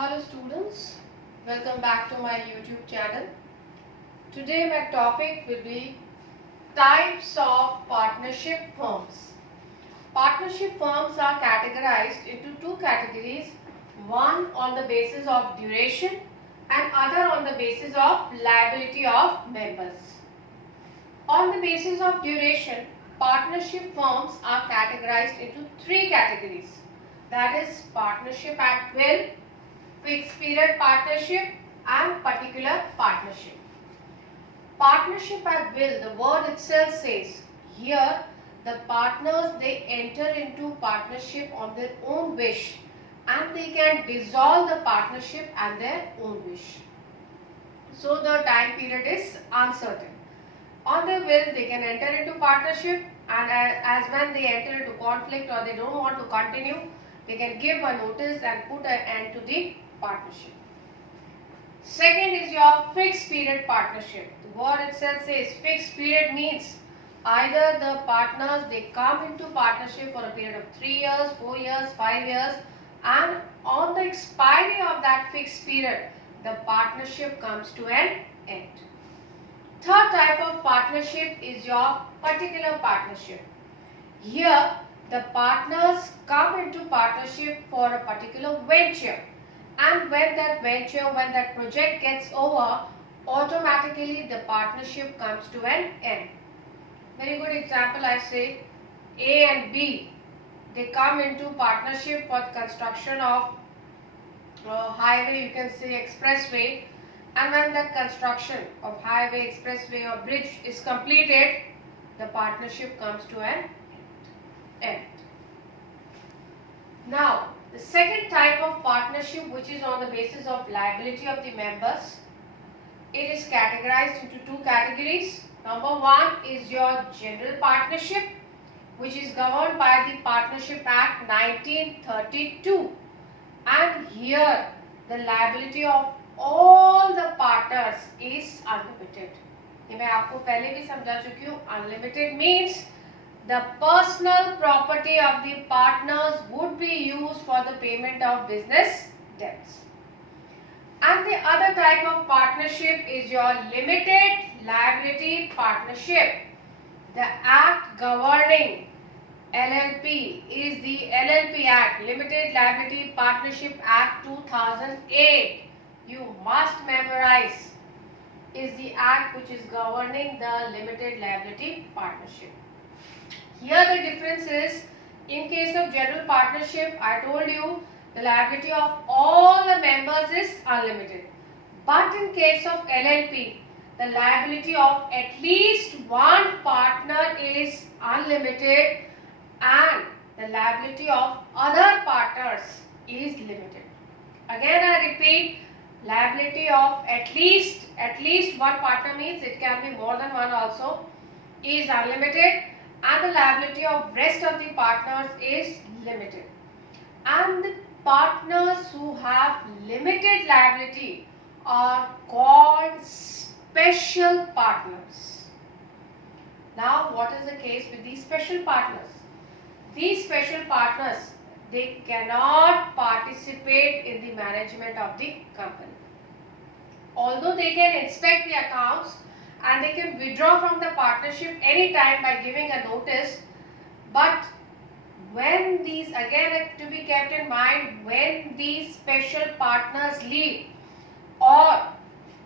Hello students, welcome back to my YouTube channel. Today my topic will be types of partnership firms. Partnership firms are categorized into two categories, one on the basis of duration and other on the basis of liability of members. On the basis of duration, partnership firms are categorized into three categories, that is partnership at will, fixed period partnership and particular partnership. Partnership at will, the word itself says, here the partners they enter into partnership on their own wish and they can dissolve the partnership at their own wish. So the time period is uncertain. On their will they can enter into partnership, and as when they enter into conflict or they don't want to continue, they can give a notice and put an end to the partnership. Second is your fixed period partnership. The word itself says fixed period means either the partners they come into partnership for a period of 3 years, 4 years, 5 years, and on the expiry of that fixed period the partnership comes to an end. Third type of partnership is your particular partnership. Here the partners come into partnership for a particular venture, and when that project gets over, automatically the partnership comes to an end. Very good example, I say A and B, they come into partnership for the construction of highway, you can say expressway, and when the construction of highway, expressway or bridge is completed, the partnership comes to an end. Now, the second type of partnership, which is on the basis of liability of the members, it is categorized into two categories. Number one is your general partnership, which is governed by the Partnership Act 1932, and here the liability of all the partners is unlimited. ये मैं आपको पहले भी समझा चुकी हूँ. Unlimited means the personal property of the partners would be used for the payment of business debts. And the other type of partnership is your limited liability partnership. The act governing LLP is the LLP Act, Limited Liability Partnership Act 2008. You must memorize, is the act which is governing the limited liability partnership. Here the difference is, in case of general partnership, I told you the liability of all the members is unlimited. But in case of LLP, the liability of at least one partner is unlimited and the liability of other partners is limited. Again I repeat, liability of at least one partner means it can be more than one also, is unlimited, and the liability of rest of the partners is limited. And the partners who have limited liability are called special partners. Now what is the case with these special partners? These special partners, they cannot participate in the management of the company. Although they can inspect the accounts and they can withdraw from the partnership anytime by giving a notice, but when these, again to be kept in mind, when these special partners leave or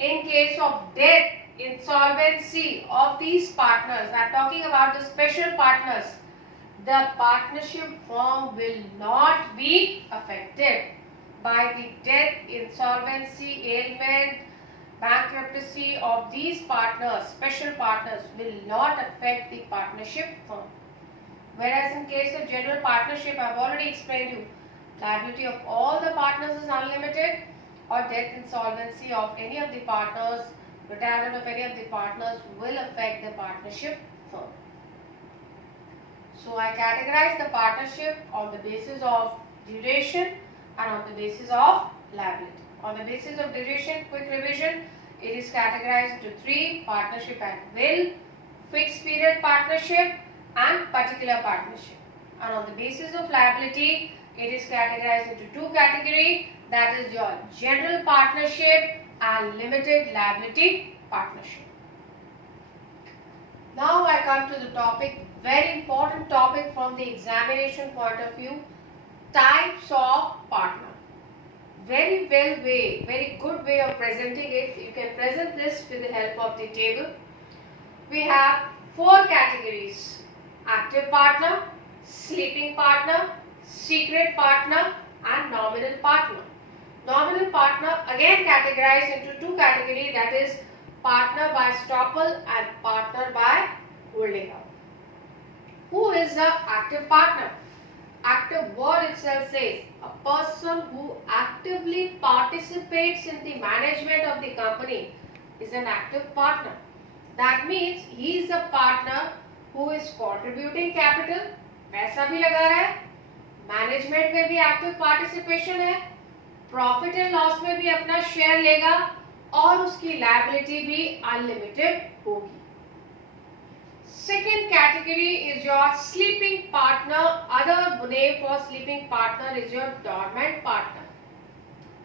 in case of death, insolvency of these partners, I am talking about the special partners, the partnership firm will not be affected by the death, insolvency, ailment, bankruptcy of these partners. Special partners will not affect the partnership firm. Whereas in case of general partnership, I have already explained you, liability of all the partners is unlimited, or death, insolvency of any of the partners, retirement of any of the partners will affect the partnership firm. So I categorize the partnership on the basis of duration and on the basis of liability. On the basis of duration, quick revision, it is categorized into three: partnership at will, fixed period partnership and particular partnership. And on the basis of liability, it is categorized into two categories: that is your general partnership and limited liability partnership. Now I come to the topic, very important topic from the examination point of view, types of partner. Very good way of presenting it. You can present this with the help of the table. We have 4 categories: active partner, sleeping partner, secret partner and nominal partner. Nominal partner again categorized into 2 categories, that is partner by estoppel and partner by holding out. Who is the active partner? Active word itself says a person who actively participates in the management of the company is an active partner. That means he is a partner who is contributing capital, पैसा भी लगा रहा है, management में भी active participation है, profit and loss में भी अपना शेयर लेगा और उसकी लायबिलिटी भी अनलिमिटेड होगी. Second category is your sleeping partner. Other name for sleeping partner is your dormant partner.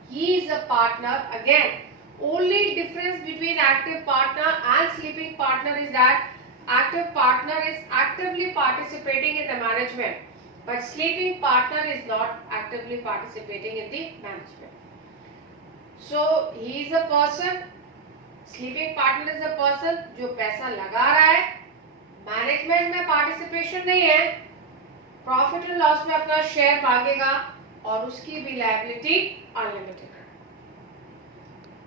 He is a partner. Again, only difference between active partner and sleeping partner is that active partner is actively participating in the management, but sleeping partner is not actively participating in the management. So he is a person, sleeping partner is a person जो पैसा लगा रहा है, management में participation नहीं है, profit and loss में अपना शेयर मांगेगा और उसकी भी लायबिलिटी अनलिमिटेड है.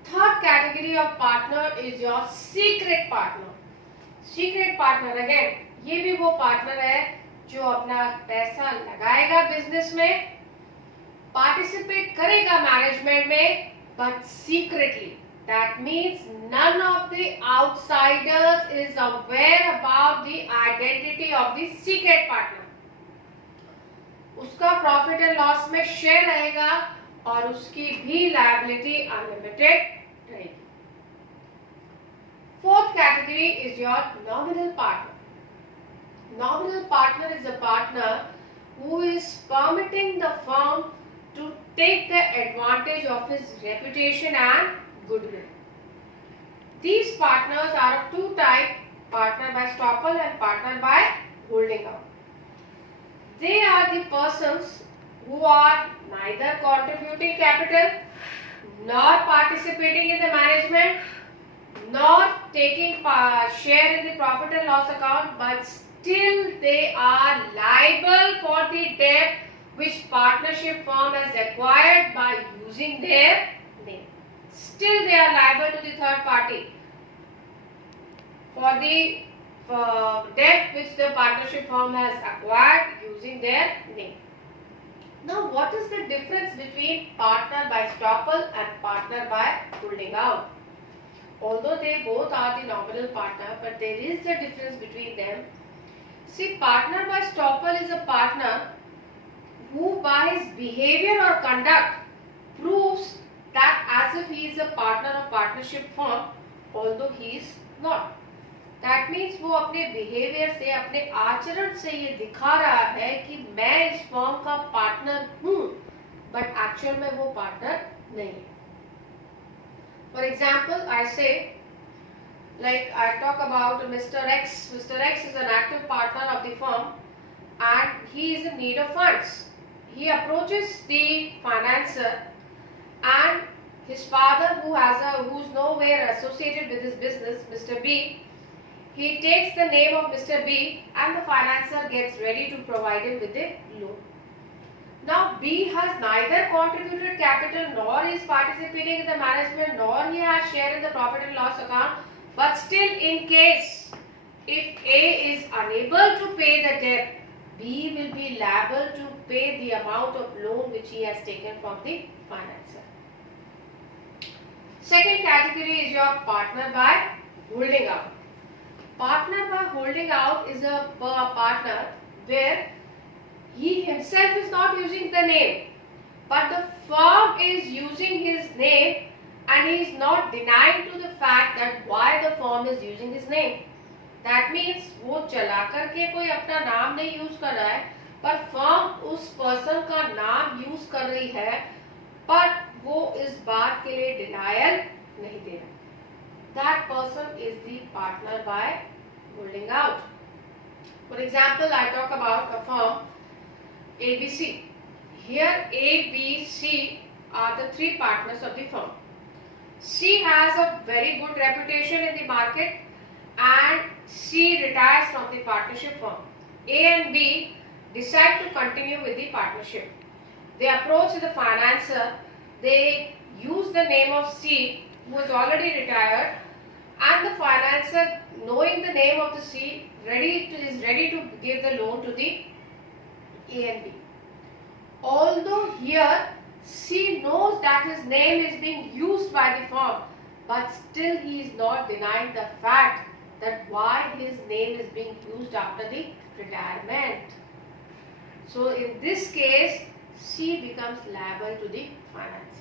Third category of partner is your secret partner. Secret partner again ये भी वो पार्टनर है जो अपना पैसा लगाएगा बिजनेस में, पार्टिसिपेट करेगा मैनेजमेंट में, but secretly. That means none of the outsiders is aware about the identity of the secret partner. उसका प्रॉफिट एंड लॉस में शेयर रहेगा और उसकी भी लायबिलिटी अनलिमिटेड रहेगी. Fourth category is your nominal partner. Nominal partner is a partner who is permitting the firm to take the advantage of his reputation and goodwill. These partners are of 2 types, partner by estoppel and partner by holding out. They are the persons who are neither contributing capital, nor participating in the management, nor taking share in the profit and loss account, but still they are liable for the debt which partnership firm has acquired by using their name. Still they are liable to the third party for the debt which the partnership firm has acquired using their name. Now what is the difference between partner by estoppel and partner by holding out? Although they both are the nominal partner, but there is a difference between them. See, partner by estoppel is a partner who by his behavior or conduct proves that as if he is a partner of partnership firm, although he is not. That means वो अपने behavior से, अपने आचरण से ये दिखा रहा है कि मैं इस firm का partner हूँ, but actual में वो partner नहीं है. For example, I say, like I talk about Mr. X. Mr. X is an active partner of the firm and he is in need of funds. He approaches the financer and his father, who's nowhere associated with his business, Mr. B, he takes the name of Mr. B and the financer gets ready to provide him with a loan. Now B has neither contributed capital nor is participating in the management nor he has share in the profit and loss account, but still in case if A is unable to pay the debt, B will be liable to pay the amount of loan which he has taken from the financer. Second category is your partner by holding out. Partner by holding out is a partner where he himself is not using the name, but the firm is using his name and he is not denying to the fact that why the firm is using his name. That means वो चला करके कोई अपना नाम नहीं use कर रहा है, पर फर्म उस पर्सन का नाम यूज कर रही है, पर वो इस बात के लिए डिनायल नहीं दे रहा. That person is the partner by holding out. For example, I talk about a firm ABC. Here A, B, C are the three partners of the firm. C has a very good reputation in the market and C retires from the partnership firm. A and B decide to continue with the partnership. They approach the financer, they use the name of C who is already retired, and the financer, knowing the name of the C, is ready to give the loan to the A and B. Although here C knows that his name is being used by the firm, but still he is not denying the fact that why his name is being used after the retirement. So in this case, C becomes liable to the finance.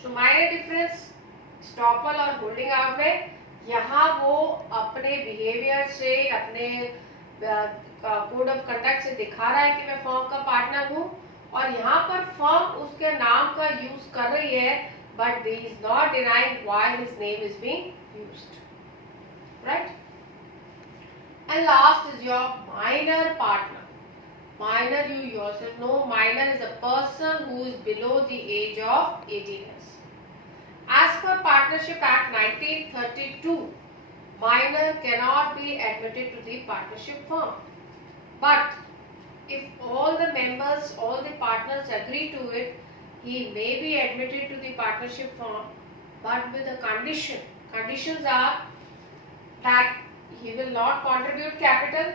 So minor difference estoppel और holding out में, यहाँ वो अपने behaviour से, अपने code of conduct से दिखा रहा है कि मैं फर्म का पार्टनर हूँ, और यहाँ पर फर्म उसके नाम का यूज कर रही है, but they is not denying why his name is being used, right. And last is your minor partner. Minor, you yourself know, minor is a person who is below the age of 18 years. As per Partnership Act 1932, minor cannot be admitted to the partnership firm. But if all the members, all the partners agree to it, he may be admitted to the partnership firm, but with a condition. Conditions are that he will not contribute capital,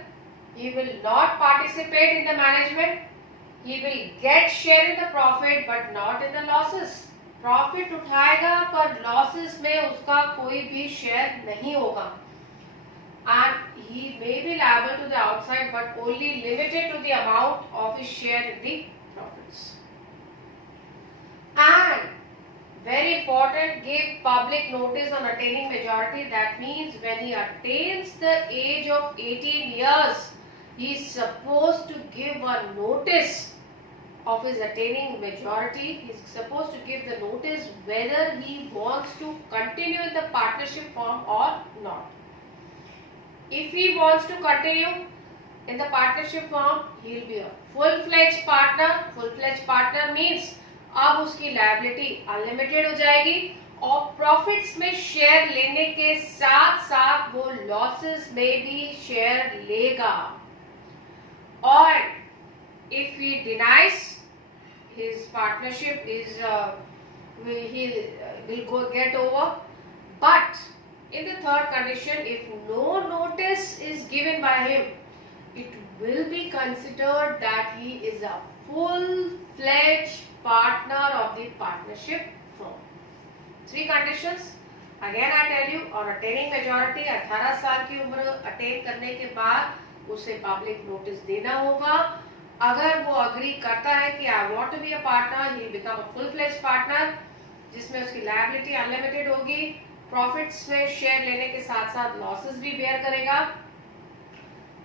he will not participate in the management, he will get share in the profit but not in the losses. Profit उठाएगा पर losses में उसका कोई भी share नहीं होगा. And he may be liable to the outside but only limited to the amount of his share in the profits. And very important, give public notice on attaining majority. That means when he attains the age of 18 years, he is supposed to give a notice of his attaining majority. He is supposed to give the notice whether he wants to continue in the partnership firm or not. If he wants to continue in the partnership firm, he will be a full-fledged partner. Full-fledged partner means अब उसकी liability unlimited हो जाएगी और profits में share लेने के साथ साथ वो losses में भी share लेगा. और if he denies his partnership is will go get over, but in the third condition, if no notice is given by him, it will be considered that he is a full-fledged partner of the partnership firm. Three conditions. Again I tell you, on attaining majority, 18 साल की उम्र attain करने के बाद उसे public notice देना होगा. अगर वो अग्री करता है कि I want to be a partner, he become a full fledged partner, जिसमें उसकी लायबिलिटी अनलिमिटेड होगी, प्रॉफिट्स में शेयर लेने के साथ साथ लॉसेस भी बेयर करेगा.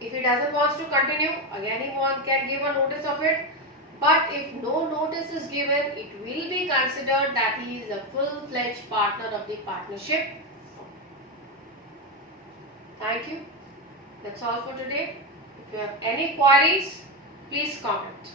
If he doesn't wants to continue, again he can give a notice of it, but if no notice is given, it will be considered that he is a full fledged partner of the partnership. Thank you. That's all for today. If you have any queries, please comment.